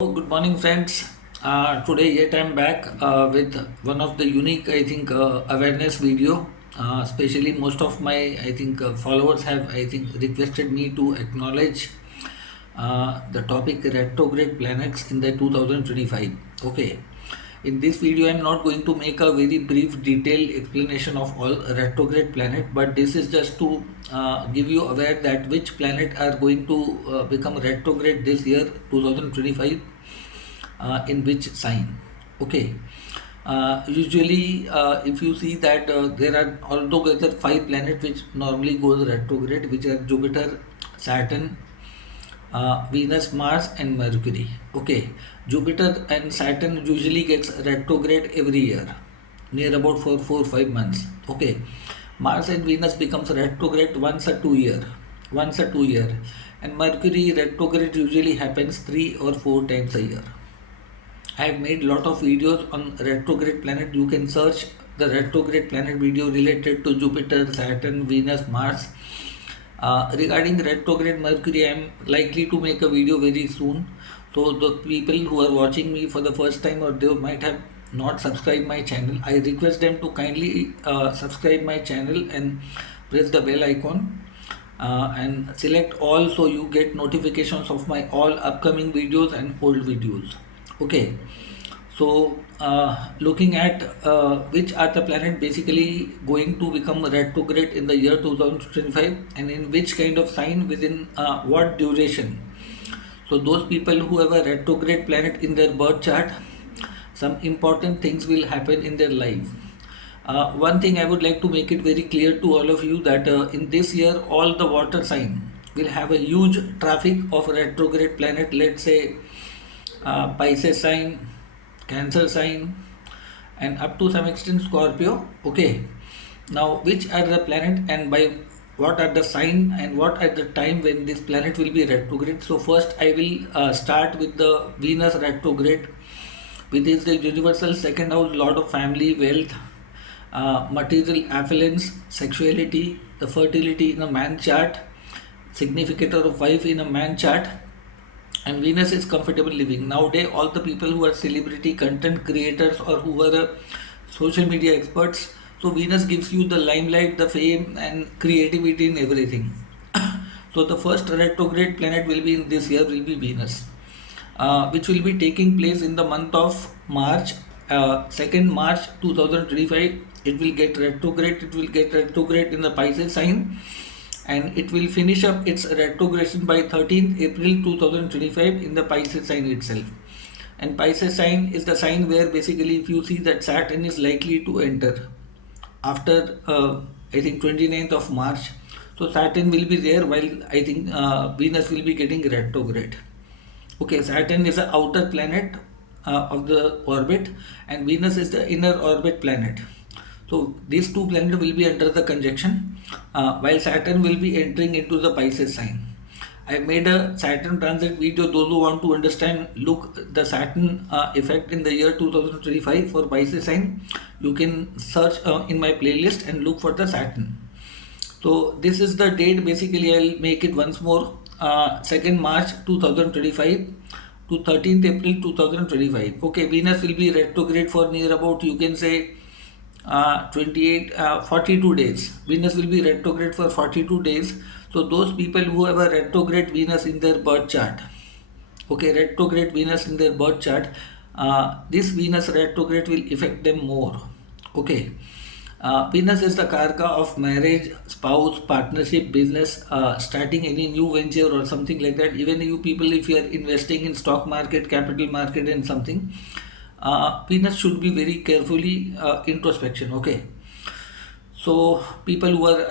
Good morning, friends. Today, yet I'm back with one of the unique, awareness video. Especially, most of my, followers have, requested me to acknowledge the topic retrograde planets in the 2025. Okay. In this video, I'm not going to make a very brief, detailed explanation of all retrograde planet, but this is just to give you aware that which planet are going to become retrograde this year, 2025, in which sign. Okay. Usually, if you see that there are altogether five planets which normally goes retrograde, which are Jupiter, Saturn, Venus, Mars, and Mercury. Okay, Jupiter and Saturn usually gets retrograde every year, near about for 4 5 months. Okay, Mars and Venus becomes retrograde once a 2 year, and Mercury retrograde usually happens 3 or 4 times a year. I have made lot of videos on retrograde planet. You can search the retrograde planet video related to Jupiter, Saturn, Venus, Mars. Regarding retrograde Mercury, I am likely to make a video very soon. So the people who are watching me for the first time or they might have not subscribed my channel, I request them to kindly subscribe my channel and press the bell icon and select all so you get notifications of my all upcoming videos and old videos. Okay, so looking at which are the planet basically going to become retrograde in the year 2025 and in which kind of sign within what duration. So those people who have a retrograde planet in their birth chart, some important things will happen in their life. One thing I would like to make it very clear to all of you that in this year all the water sign will have a huge traffic of retrograde planet. Let's say Pisces sign, Cancer sign, and up to some extent Scorpio. Okay, now which are the planet and by what are the sign and what are the time when this planet will be retrograde. So first I will start with the Venus retrograde, which is the universal second house, lord of family, wealth, material affluence, sexuality, the fertility in a man chart, significator of wife in a man chart, and Venus is comfortable living. Nowadays, all the people who are celebrity content creators or who are social media experts, so Venus gives you the limelight, the fame, and creativity in everything. So the first retrograde planet will be in this year will be Venus, which will be taking place in the month of March, 2nd March 2025. It will get retrograde. It will get retrograde in the Pisces sign, and it will finish up its retrogression by 13th April 2025 in the Pisces sign itself. And Pisces sign is the sign where basically if you see that Saturn is likely to enter after 29th of March. So Saturn will be there while Venus will be getting retrograde. Okay, Saturn is the outer planet of the orbit and Venus is the inner orbit planet. So these two planets will be under the conjunction while Saturn will be entering into the Pisces sign. I made a Saturn transit video. Those who want to understand, look the Saturn effect in the year 2025 for Pisces sign. You can search in my playlist and look for the Saturn. So this is the date. Basically, I'll make it once more. 2nd March 2025 to 13th April 2025. Okay, Venus will be retrograde for near about, you can say, 42 days. Venus will be retrograde for 42 days. So those people who have a retrograde Venus in their birth chart, okay, retrograde Venus in their birth chart, this Venus retrograde will affect them more. Okay, Venus is the karka of marriage, spouse, partnership, business, starting any new venture or something like that. Even you people, if you are investing in stock market, capital market and something, Venus should be very carefully introspection. Okay, so people who are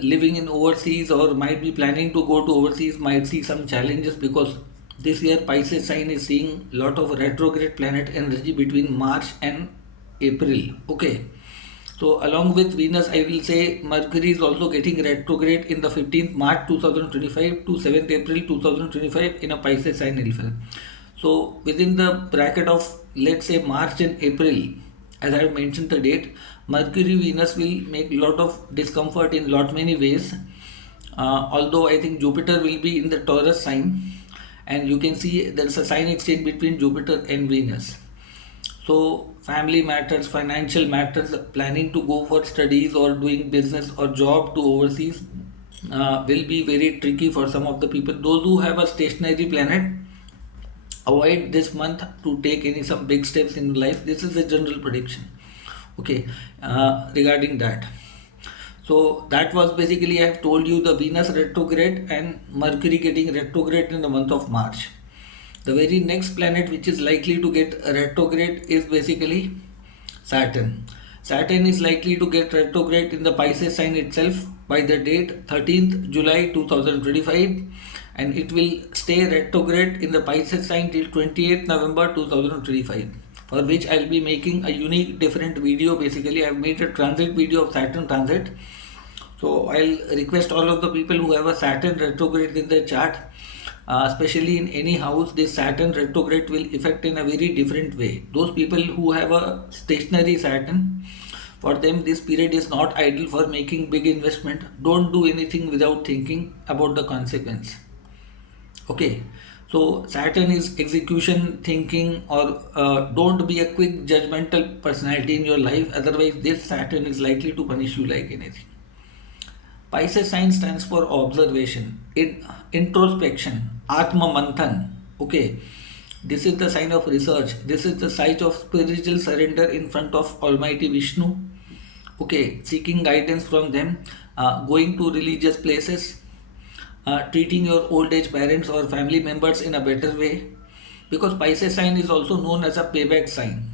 living in overseas or might be planning to go to overseas might see some challenges because this year Pisces sign is seeing lot of retrograde planet energy between March and April. Okay, so along with Venus, I will say Mercury is also getting retrograde in the 15th March 2025 to 7th April 2025 in a Pisces sign itself. So within the bracket of, let's say, March and April, as I have mentioned the date, Mercury Venus will make lot of discomfort in lot many ways. Although I think Jupiter will be in the Taurus sign and you can see there's a sign exchange between Jupiter and Venus. So family matters, financial matters, planning to go for studies or doing business or job to overseas will be very tricky for some of the people. Those who have a stationary planet, avoid this month to take any some big steps in life. This is a general prediction. Okay, regarding that. So that was basically, I have told you the Venus retrograde and Mercury getting retrograde in the month of March. The very next planet which is likely to get retrograde is basically Saturn. Saturn is likely to get retrograde in the Pisces sign itself by the date 13th July 2025, and it will stay retrograde in the Pisces sign till 28th November 2025, for which I'll be making a unique different video. Basically, I've made a transit video of Saturn transit. So I'll request all of the people who have a Saturn retrograde in their chart, especially in any house, this Saturn retrograde will affect in a very different way. Those people who have a stationary Saturn, for them this period is not ideal for making big investment. Don't do anything without thinking about the consequence. Okay, so Saturn is execution thinking, or don't be a quick judgmental personality in your life, otherwise this Saturn is likely to punish you like anything. Pisces sign stands for observation, introspection, Atma Manthan. Okay, this is the sign of research. This is the site of spiritual surrender in front of Almighty Vishnu. Okay, seeking guidance from them, going to religious places, treating your old age parents or family members in a better way. Because Pisces sign is also known as a payback sign.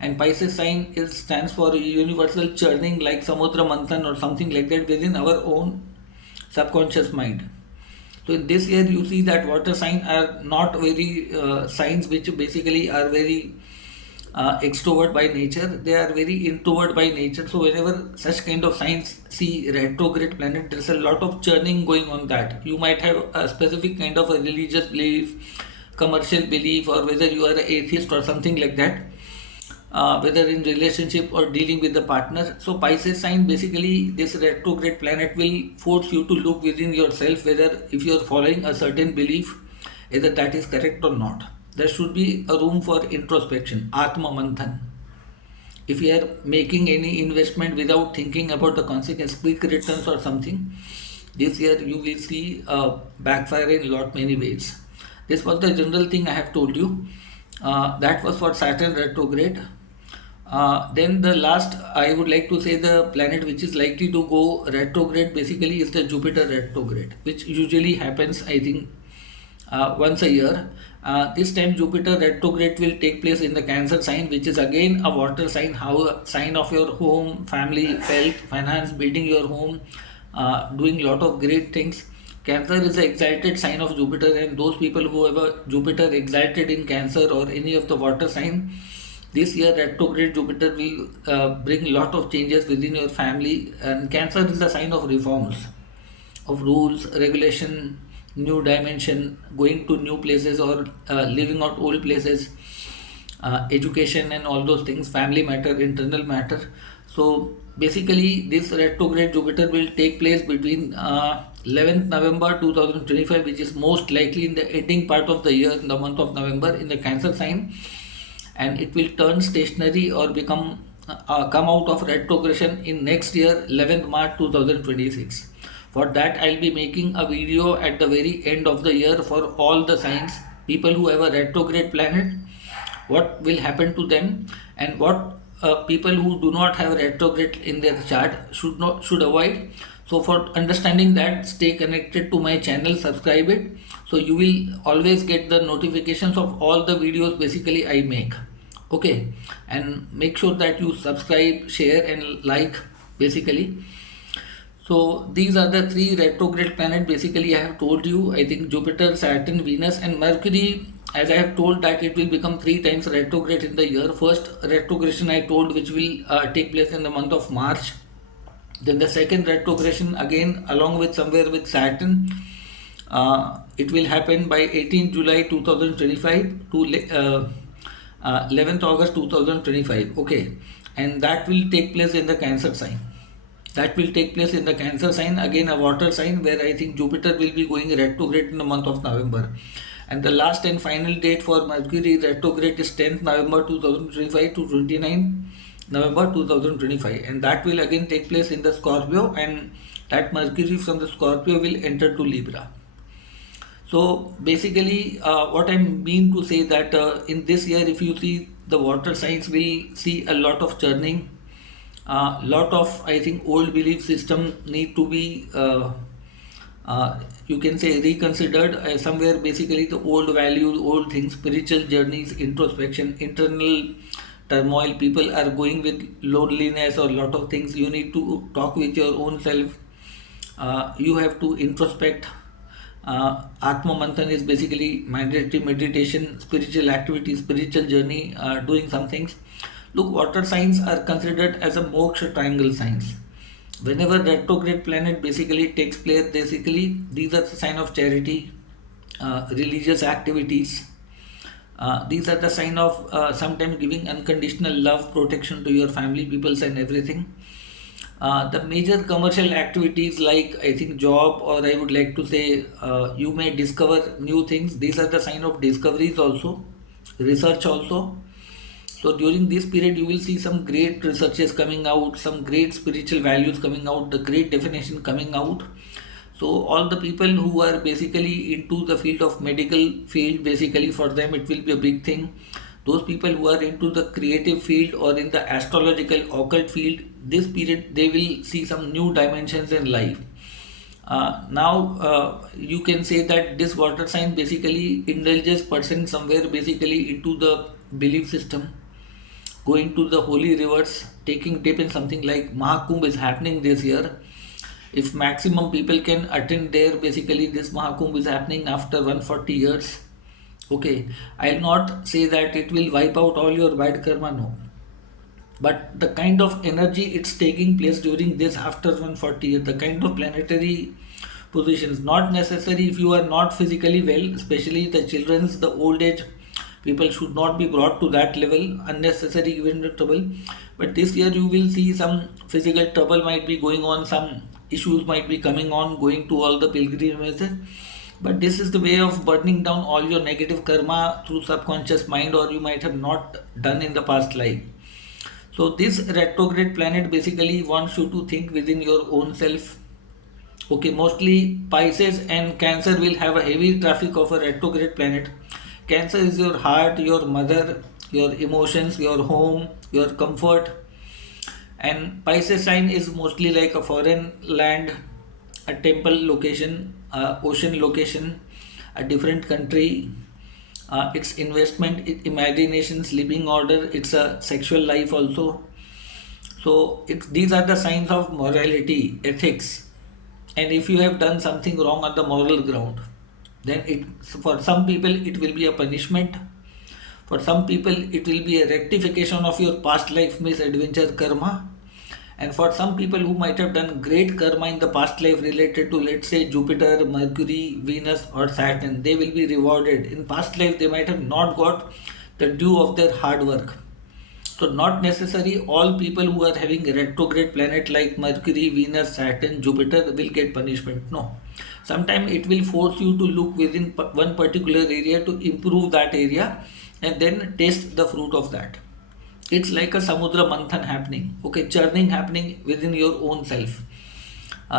And Pisces sign stands for universal churning like Samudra Manthan or something like that within our own subconscious mind. So in this year you see that water sign are not very signs which basically are very extrovert by nature. They are very introvert by nature. So whenever such kind of signs see retrograde planet, there's a lot of churning going on that. You might have a specific kind of a religious belief, commercial belief, or whether you are an atheist or something like that. Whether in relationship or dealing with the partner. So Pisces sign, basically this retrograde planet will force you to look within yourself whether if you are following a certain belief, either that is correct or not. There should be a room for introspection, Atma Manthan. If you are making any investment without thinking about the consequence, quick returns or something, this year you will see backfire in lot many ways. This was the general thing I have told you. That was for Saturn retrograde. Then the last, I would like to say the planet which is likely to go retrograde basically is the Jupiter retrograde, which usually happens, I think, once a year. This time Jupiter retrograde will take place in the Cancer sign, which is again a water sign, sign of your home, family, health, finance, building your home, doing lot of great things. Cancer is the exalted sign of Jupiter, and those people who have a Jupiter exalted in Cancer or any of the water sign, this year retrograde Jupiter will bring lot of changes within your family. And Cancer is the sign of reforms, of rules, regulation, new dimension, going to new places or living out old places, education and all those things, family matter, internal matter. So basically this retrograde Jupiter will take place between 11th November 2025, which is most likely in the ending part of the year, in the month of November, in the Cancer sign, and it will turn stationary or become come out of retrogression in next year, 11th March 2026. For that I'll be making a video at the very end of the year for all the signs, people who have a retrograde planet, what will happen to them, and what people who do not have retrograde in their chart should avoid. So for understanding that, stay connected to my channel, subscribe it, so you will always get the notifications of all the videos basically I make. Okay, and make sure that you subscribe, share and like basically. So these are the three retrograde planets basically I have told you. I think Jupiter, Saturn, Venus and Mercury, as I have told that it will become 3 times retrograde in the year. First retrogression I told, which will take place in the month of March. Then the second retrogression again along with somewhere with Saturn, it will happen by 18th July 2025 to 11th August 2025. Okay, and that will take place in the Cancer sign. That will take place in the Cancer sign, again a water sign, where I think Jupiter will be going retrograde in the month of November. And the last and final date for Mercury retrograde is 10th November 2025 to 29 November 2025, and that will again take place in the Scorpio, and that Mercury from the Scorpio will enter to Libra. So basically, what I mean to say that in this year, if you see, the water signs will see a lot of churning. Lot of, I think, old belief system need to be you can say reconsidered. Somewhere basically the old values, old things, spiritual journeys, introspection, internal turmoil. People are going with loneliness or lot of things. You need to talk with your own self. You have to introspect. Atma Manthan is basically mandatory meditation, spiritual activity, spiritual journey, doing some things. Look, water signs are considered as a moksha triangle signs. Whenever retrograde planet basically takes place, basically these are the sign of charity, religious activities. These are the sign of sometimes giving unconditional love, protection to your family, peoples, and everything. The major commercial activities like, I think, job, or I would like to say you may discover new things. These are the sign of discoveries also, research also. So during this period you will see some great researches coming out, some great spiritual values coming out, the great definition coming out. So all the people who are basically into the field of medical field, basically for them it will be a big thing. Those people who are into the creative field or in the astrological occult field, this period they will see some new dimensions in life. Now you can say that this water sign basically indulges person somewhere basically into the belief system, going to the holy rivers, taking dip in something like Mahakumbh is happening this year. If maximum people can attend there, basically this Mahakumbh is happening after 140 years. Okay, I'll not say that it will wipe out all your bad karma, no. But the kind of energy it's taking place during this after 140 years, the kind of planetary positions, not necessary if you are not physically well, especially the children's, the old age people should not be brought to that level, unnecessary even trouble. But this year you will see some physical trouble might be going on, some issues might be coming on, going to all the pilgrimages. But this is the way of burning down all your negative karma through subconscious mind, or you might have not done in the past life. So this retrograde planet basically wants you to think within your own self. Okay, mostly Pisces and Cancer will have a heavy traffic of a retrograde planet. Cancer is your heart, your mother, your emotions, your home, your comfort. And Pisces sign is mostly like a foreign land, a temple location, a ocean location, a different country. It's investment, imagination, sleeping order. It's a sexual life also. So these are the signs of morality, ethics. And if you have done something wrong on the moral ground, then for some people it will be a punishment. For some people it will be a rectification of your past life misadventure karma. And for some people who might have done great karma in the past life related to, let's say, Jupiter, Mercury, Venus, or Saturn, they will be rewarded. In past life they might have not got the due of their hard work. So not necessary all people who are having a retrograde planet like Mercury, Venus, Saturn, Jupiter will get punishment. No. Sometimes it will force you to look within one particular area to improve that area and then taste the fruit of that. It's like a samudra manthan happening, okay, churning happening within your own self.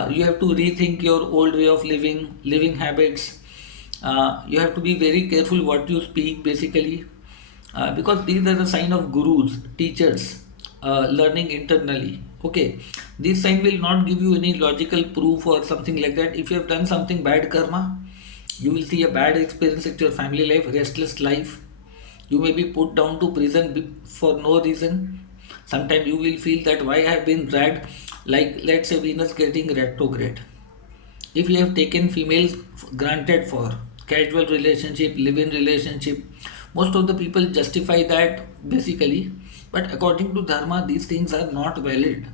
You have to rethink your old way of living habits. You have to be very careful what you speak basically, because these are the sign of gurus, teachers, learning internally. Okay, this sign will not give you any logical proof or something like that. If you have done something bad karma, you will see a bad experience at your family life, restless life. You may be put down to prison for no reason. Sometimes you will feel that why I have been dragged, like let's say Venus getting retrograde. If you have taken females granted for casual relationship, live-in relationship, most of the people justify that basically. But according to Dharma, these things are not valid.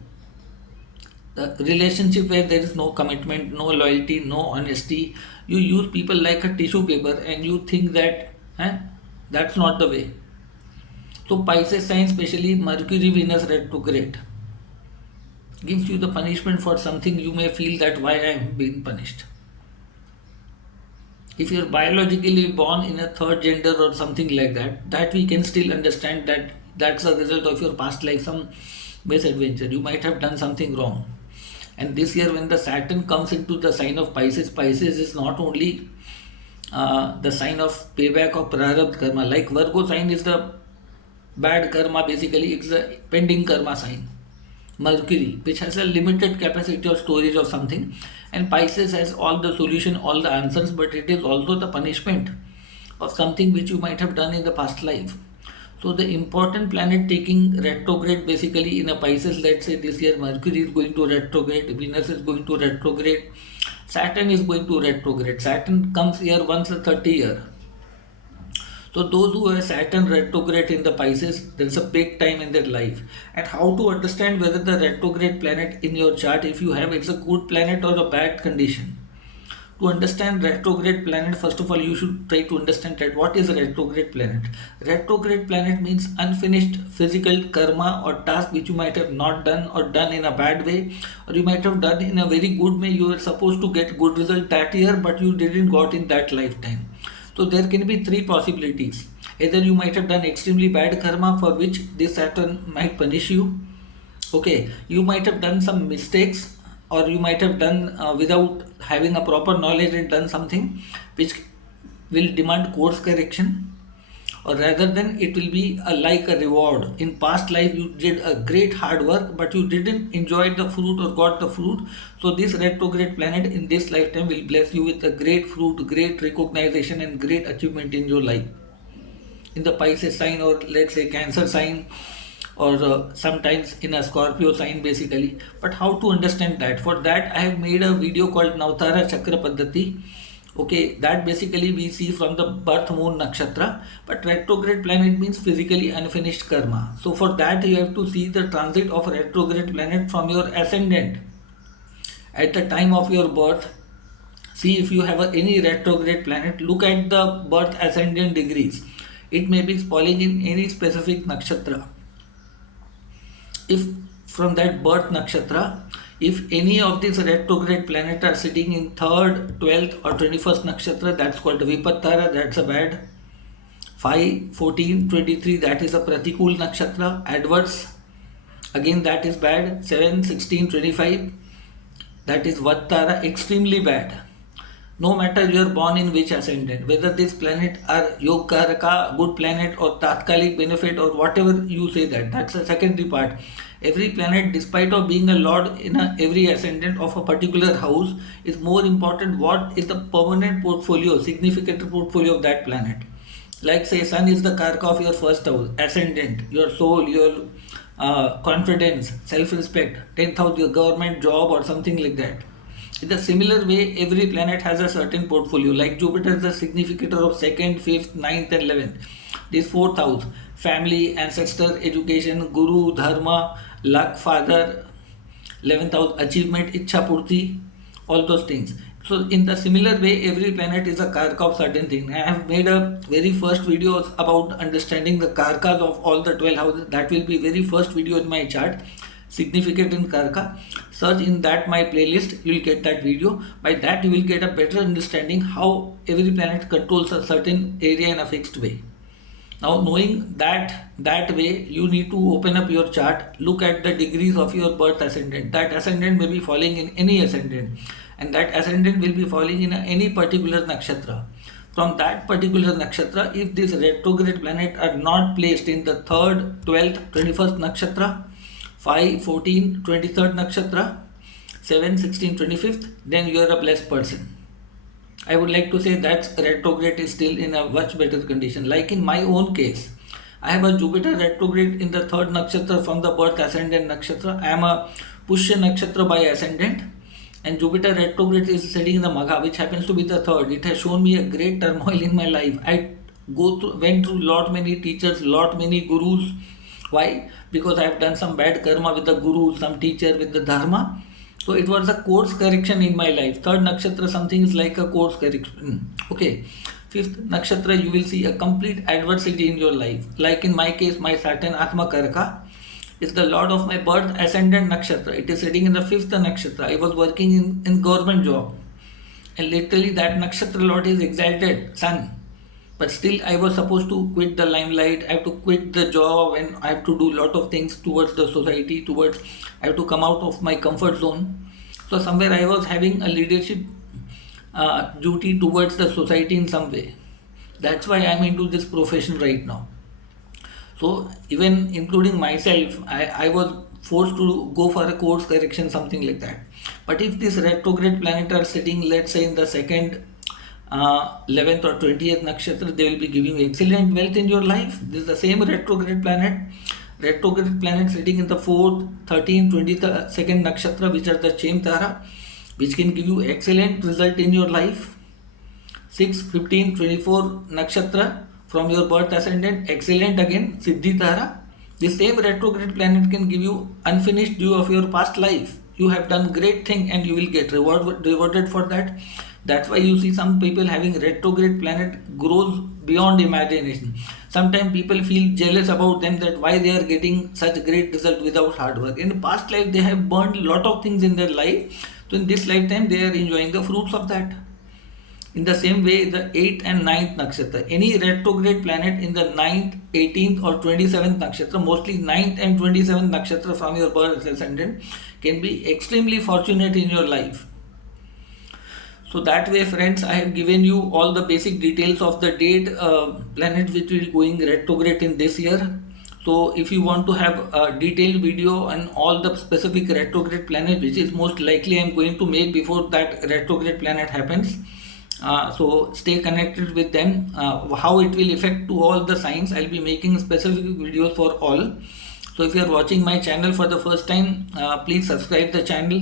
The relationship where there is no commitment, no loyalty, no honesty, you use people like a tissue paper and you think that that's not the way. So Pisces sign, especially Mercury Venus retrograde, gives you the punishment for something you may feel that why I am being punished. If you're biologically born in a third gender or something like that, that we can still understand that that's a result of your past life, some misadventure. You might have done something wrong. And this year, when the Saturn comes into the sign of Pisces, Pisces is not only the sign of payback of prarabdha karma. Like Virgo sign is the bad karma, basically, it's a pending karma sign. Mercury, which has a limited capacity of storage of something, and Pisces has all the solution, all the answers, but it is also the punishment of something which you might have done in the past life. So the important planet taking retrograde basically in a Pisces, let's say this year Mercury is going to retrograde, Venus is going to retrograde, Saturn is going to retrograde. Saturn comes here once a 30 year. So those who have Saturn retrograde in the Pisces, there is a big time in their life. And how to understand whether the retrograde planet in your chart, if you have, it's a good planet or a bad condition. To understand retrograde planet, first of all, you should try to understand that what is a retrograde planet. Retrograde planet means unfinished physical karma or task which you might have not done or done in a bad way, or you might have done in a very good way. You were supposed to get good result that year, but you didn't got in that lifetime. So there can be three possibilities. Either you might have done extremely bad karma for which this Saturn might punish you. Okay, you might have done some mistakes, or you might have done without having a proper knowledge and done something which will demand course correction, or rather than it will be like a reward. In past life you did a great hard work but you didn't enjoy the fruit or got the fruit, so this retrograde planet in this lifetime will bless you with a great fruit, great recognition and great achievement in your life. In the Pisces sign, or let's say Cancer sign, or sometimes in a Scorpio sign basically. But how to understand that? For that I have made a video called Navtara Chakra Paddhati. Okay, that basically we see from the birth moon nakshatra, but retrograde planet means physically unfinished karma. So for that you have to see the transit of retrograde planet from your ascendant at the time of your birth. See if you have any retrograde planet, look at the birth ascendant degrees. It may be falling in any specific nakshatra. If from that birth nakshatra, if any of these retrograde planets are sitting in 3rd, 12th or 21st nakshatra, that's called Vipattara, that's a bad. 5, 14, 23, that is a Pratikul nakshatra, adverse, again that is bad. 7, 16, 25, that is Vattara, extremely bad. No matter you are born in which ascendant, whether these planets are Yogkaraka, good planet, or Tatkalik benefit, or whatever you say that, that's the secondary part. Every planet, despite of being a lord in every ascendant of a particular house, is more important what is the permanent portfolio, significant portfolio of that planet. Like say Sun is the Karka of your first house, ascendant, your soul, your confidence, self-respect, 10th house, your government job or something like that. In the similar way, every planet has a certain portfolio. Like Jupiter is the significator of 2nd, 5th, 9th and 11th. This 4th house, family, ancestor, education, guru, dharma, luck, father. 11th house, achievement, ichha purti, all those things. So in the similar way, every planet is a karka of certain thing. I have made a very first video about understanding the karkas of all the 12 houses. That will be very first video in my chart, significant in karka. Search in that my playlist, you will get that video. By that you will get a better understanding how every planet controls a certain area in a fixed way. Now knowing that way, you need to open up your chart, look at the degrees of your birth ascendant. That ascendant may be falling in any ascendant, and that ascendant will be falling in any particular nakshatra. From that particular nakshatra, if these retrograde planets are not placed in the 3rd, 12th, 21st nakshatra, 5, 14, 23rd nakshatra, 7, 16, 25th, then you are a blessed person. I would like to say that retrograde is still in a much better condition. Like in my own case, I have a Jupiter retrograde in the 3rd nakshatra from the birth ascendant nakshatra. I am a Pushya nakshatra by ascendant, and Jupiter retrograde is sitting in the Magha, which happens to be the 3rd. It has shown me a great turmoil in my life. I went through lot many teachers, lot many gurus. Why? Because I have done some bad karma with the guru, some teacher, with the dharma. So it was a course correction in my life. 3rd nakshatra, something is like a course correction. Okay. 5th nakshatra, you will see a complete adversity in your life. Like in my case, my Saturn Atma Karaka is the lord of my birth ascendant nakshatra. It is sitting in the 5th nakshatra. I was working in government job. and literally that nakshatra lot is exalted, sun. But still, I was supposed to quit the limelight. I have to quit the job, and I have to do lot of things towards the society. Towards I have to come out of my comfort zone. So somewhere I was having a leadership duty towards the society in some way. That's why I'm into this profession right now. So even including myself, I was forced to go for a course correction, something like that. But if this retrograde planet are sitting, let's say in the second, 11th or 20th nakshatra, they will be giving you excellent wealth in your life. This is the same retrograde planet. Retrograde planet sitting in the 4th, 13th, 22nd nakshatra, which are the Chem Tara, which can give you excellent result in your life. 6, 15, 24 nakshatra from your birth ascendant, excellent again, Siddhi Tara. The same retrograde planet can give you unfinished due of your past life. You have done great thing and you will get rewarded for that. That's why you see some people having retrograde planet grows beyond imagination. Sometimes people feel jealous about them that why they are getting such great result without hard work. In the past life they have burned lot of things in their life. So in this lifetime they are enjoying the fruits of that. In the same way, the 8th and 9th nakshatra, any retrograde planet in the 9th, 18th or 27th nakshatra, mostly 9th and 27th nakshatra from your birth ascendant, can be extremely fortunate in your life. So that way, friends, I have given you all the basic details of the date planet which will be going retrograde in this year. So if you want to have a detailed video on all the specific retrograde planet, which is most likely I am going to make before that retrograde planet happens, so stay connected with them. How it will affect to all the signs, I'll be making specific videos for all. So if you are watching my channel for the first time, please subscribe the channel,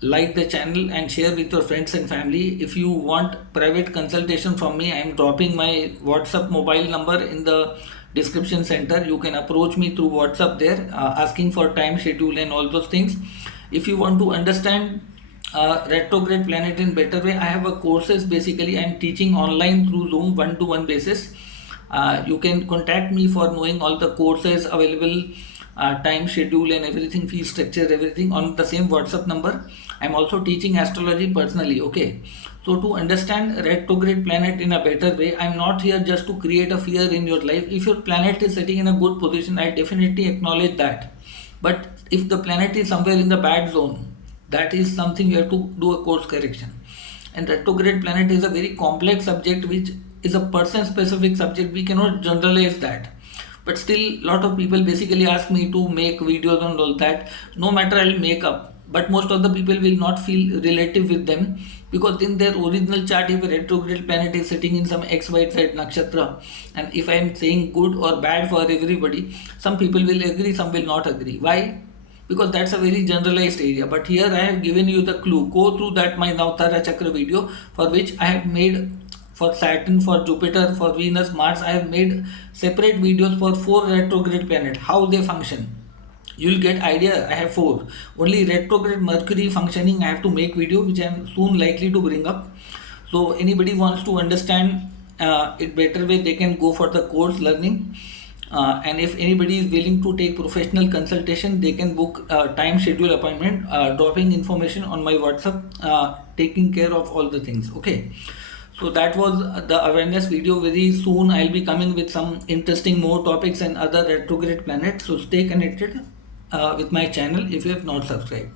like the channel and share with your friends and family. If you want private consultation from me, I am dropping my WhatsApp mobile number in the description center. You can approach me through WhatsApp there, asking for time schedule and all those things. If you want to understand retrograde planet in better way, I have a courses. Basically I am teaching online through Zoom, one-to-one basis. You can contact me for knowing all the courses available, time schedule and everything, fee structure, everything on the same WhatsApp number. I am also teaching astrology personally. Okay, so to understand retrograde planet in a better way, I am not here just to create a fear in your life. If your planet is sitting in a good position, I definitely acknowledge that. But if the planet is somewhere in the bad zone, that is something you have to do a course correction. And retrograde planet is a very complex subject, which is a person specific subject. We cannot generalize that. But still lot of people basically ask me to make videos on all that. No matter, I'll make up, but most of the people will not feel relative with them, because in their original chart, if a retrograde planet is sitting in some XYZ nakshatra, and if I am saying good or bad for everybody, some people will agree, some will not agree. Why? Because that's a very generalized area. But here I have given you the clue. Go through that my Navtara Chakra video, for which I have made for Saturn, for Jupiter, for Venus, Mars. I have made separate videos for 4 retrograde planets, how they function. You will get idea. I have 4. Only retrograde Mercury functioning I have to make video, which I am soon likely to bring up. So anybody wants to understand it better way, they can go for the course learning. And if anybody is willing to take professional consultation, they can book time schedule appointment, dropping information on my WhatsApp, taking care of all the things. Okay, so that was the awareness video. Very soon I'll be coming with some interesting more topics and other retrograde planets. So stay connected with my channel if you have not subscribed.